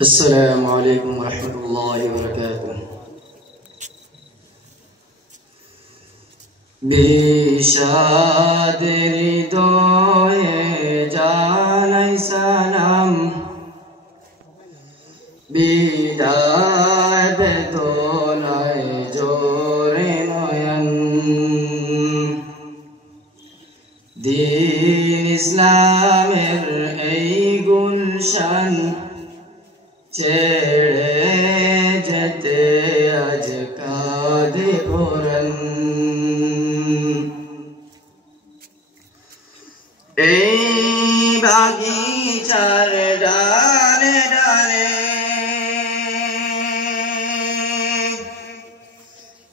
السلام عليكم ورحمة الله وبركاته. বিষাদের হৃদয়ে জানাই সালাম, বিদায় বেদনায় জোরে নয়ন। দ্বীন ইসলামের এই গুলশান ছেড়ে যেতে আজ কাঁদে পরাণ। এই বাগিচার ডালে ডালে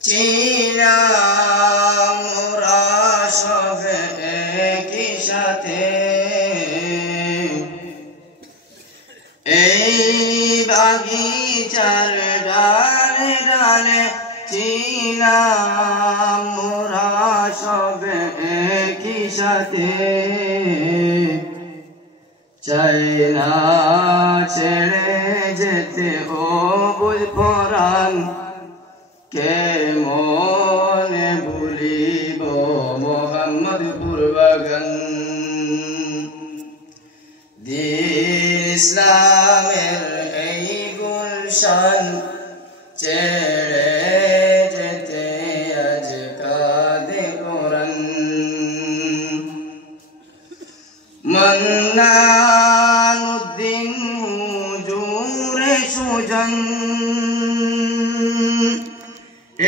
ছিলাম মোরা সব একই সাথে। এই বাগিচার ডালে ডালে ছিলাম মোরা সব একই সাথে। চাই না ছেড়ে যেতে ও বুঝ পরাণ, কেমন ভুলিব মোহাম্মদপুর বাগান। দ্বীন ইসলামের এই গুলশান ছেড়ে যেতে আজ কাঁদে পরাণ। মন্নানুদ্দিন হুজুরে সুজন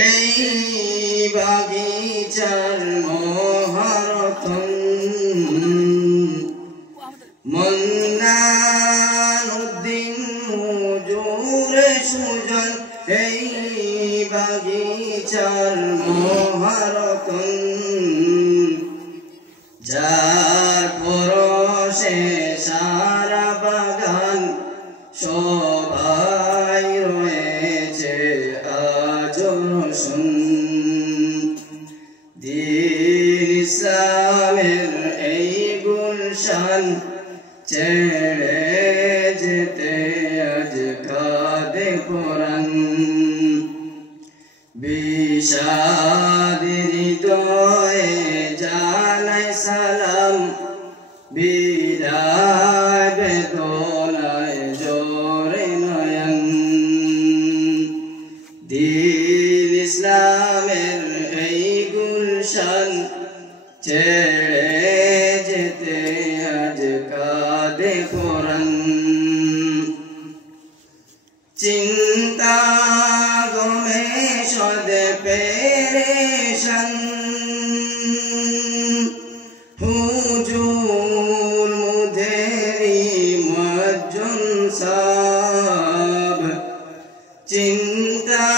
এই বাগিচার মহারতন। মন্নানুদ্দিন হুজুরে সুজন এই বাগিচার মহারতন। যার পরশে সারা বাগান সবাই রয়েছে আজ রোশন। দ্বীন ইসলামের এই গুলশান ছেড়ে যেতে আজ কাঁদে পরাণ। বিষাদের হৃদয়ে জানাই সালাম, বিদায় বেদনায় জোরে নয়ন। দ্বীন ইসলামের এই গুলশান ছেড়ে যেতে আজ কাঁদে পরাণ। চিন্তা গমে সদে পেরেশান হুজুর মুদেরি মজ্জুন সাব। চিন্তা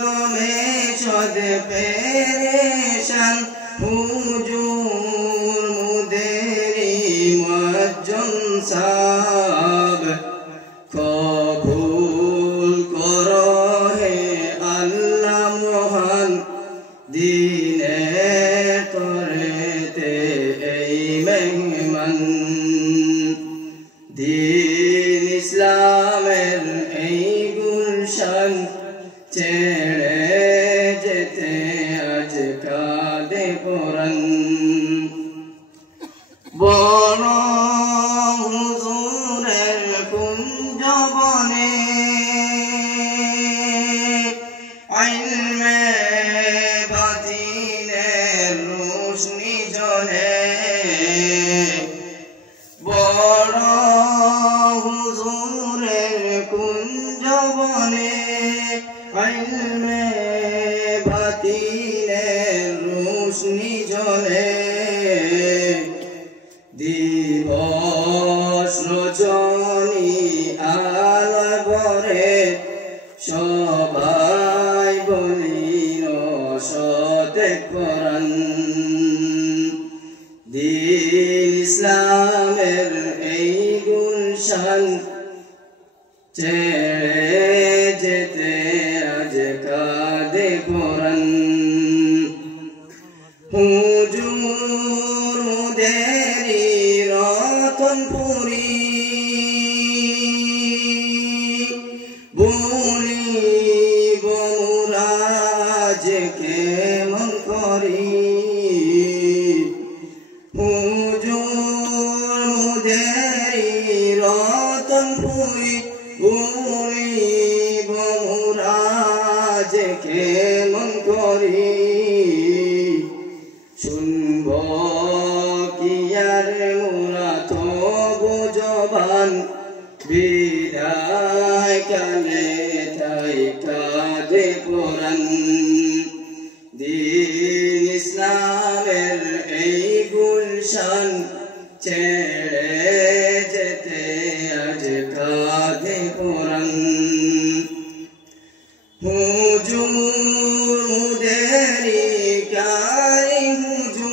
গমে সদে পেরেশান হুজুর মুদেরি মজ্জুন সাব। কবুল করো হে আল্লাহ মহান, দ্বীনের তরেতে এই মেহমান। দ্বীন ইসলামের এই গুলশান ছেড়ে যেতে আজ কাঁদে পরাণ। বড় হুজুরের কুঞ্জবনে ইলমে বাতিনের রোশনি জ্বলে। বড় হুজুরের কুঞ্জবনে ইলমে বাতিনের রোশনি জ্বলে। দিবস রজনী আলোয় ভরে সবাই বলিল সতে পরাণ। দ্বীন ইসলামের এই গুলশান ছেড়ে যেতে আজ কাঁদে পরাণ। হুজুর মুদেরি রতনপুরী মন পুরি পুরিব মোরা যে কেমন করি শুনব কি আর মোরা তবু জবান বিদায় কালে তাই কাঁদে পরাণ দিন ইসলামের এই গুলশান ছেড়ে যেতে আজ কাঁদে পরাণ হুজুর মুদেরি কারি হুজুর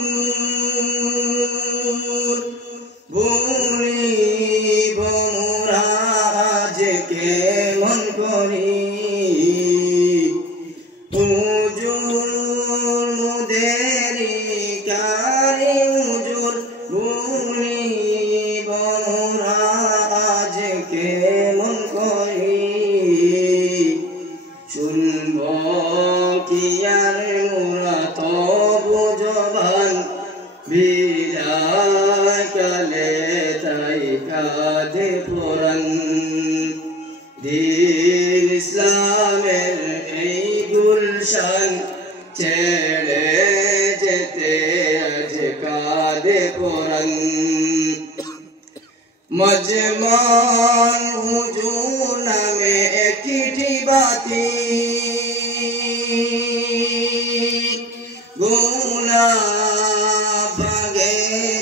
ভুলিব মোরা আজ কেমন করি হুজুর মুদেরি কারি হুজুর ভুলিব মোরা আজ কেমন করি শুনব কি আর মোরা তবু জবান বিদায় কালে তাই কাঁদে পরাণ দিন ইসলামের এই গুলশান ছেড়ে যেতে আজ কাঁদে পরাণ মজমান হুজুর নামে একটি বাতি গুনা ভাগে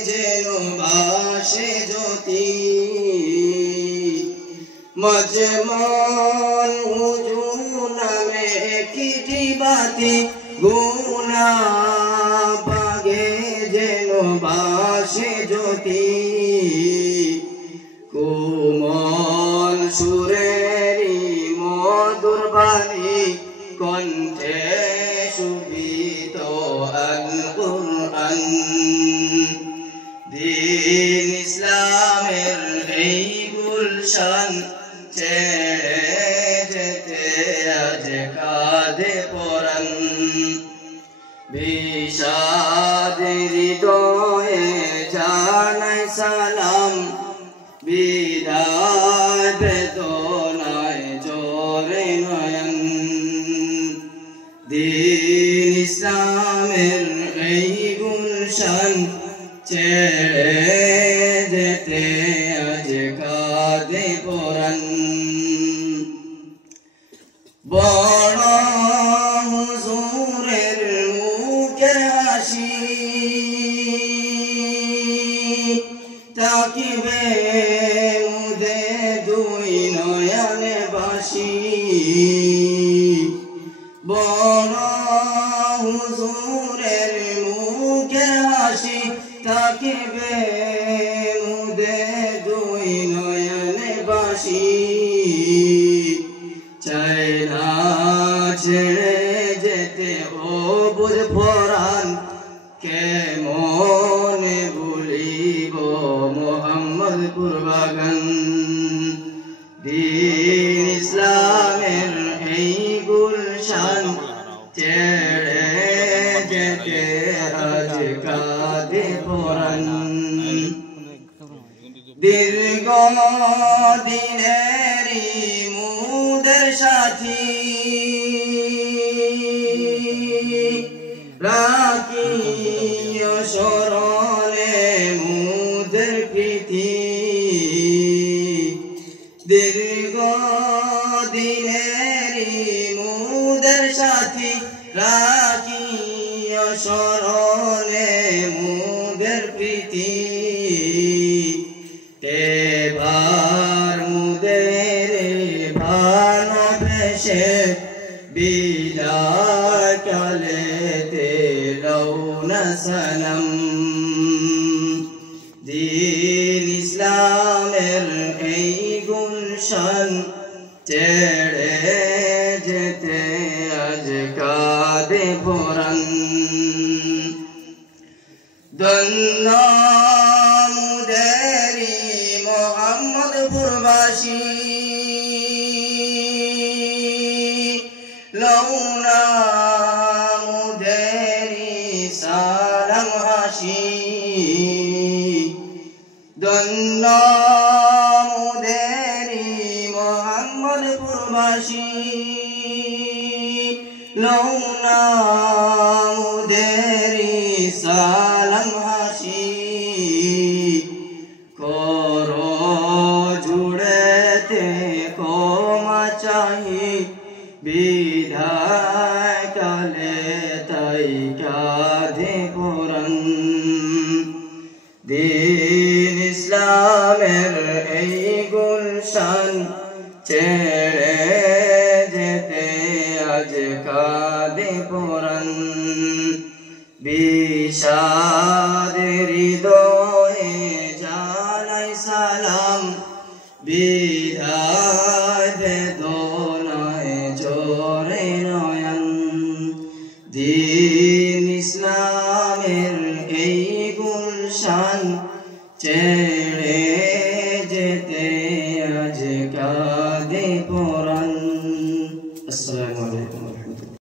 যেন ভাসে জ্যোতি মজমান হুজুর নামে একটি বাতি গুনা ভাগে যেন ভাসে জ্যোতি কোমল সুরেরি মধুর বাণী কণ্ঠে সুবিত আল কুরআন দিন ইসলামের এই গুলশান ছেড়ে যেতে আজ কাঁদে পরাণ বিষাদ হৃদয়ে জানাই সালাম বিদায় বেদনায় জোরে নয়ন দিন ইসলামের এই গুলশান ছেড়ে যেতে আজ কাঁদে পরাণ বড় হুজুরের মুখের হাসি তাকিবে মুদে দুই নয়নে বাসি বড় হুজুরের মুখের হাসি তাকিবে মুদে দুই নয়নে বাসি চাই না ছেড়ে যেতে ও বুঝ পরাণ কেমন ভুলিব মোহাম্মদপুর বাগান দিন ইসলামের এই গুলশান ছেড়ে যেতে আজ কাঁদে পরাণ দীর্ঘ দিনেরই মুদের সাথী রাখিও স্মরণে মুদের প্রীতি দীর্ঘ দিনেরই মুদের সাথী রাখিও স্মরণে মুদের প্রীতি এবার মুদের ভালোবেসে বিদায় কালেতে রওনা সনম দিন ইসলামের এই গুলশান ছেড়ে যেতে আজ কাঁদে পরাণ ধন্য মুদেরি মোহাম্মদপুরবাসী লওনা মুদেরি সালাম হাসি ধন্য মুদেরি হাসি লৌনা মুদেরি সালাম হাসি করো জুড়েতে ক্ষমা চাহি বিধায় কালে তাই কাঁধে পুরাণ দিন ইসলামের এই গুলশান ছেড়ে যেতে আজ কাঁধে পুরাণ বিষাদের হৃদয়ে জানাই সালাম বিধায় বেদনায় জোরে নয়ন দিন ইসলামের এই গুলশান ছেড়ে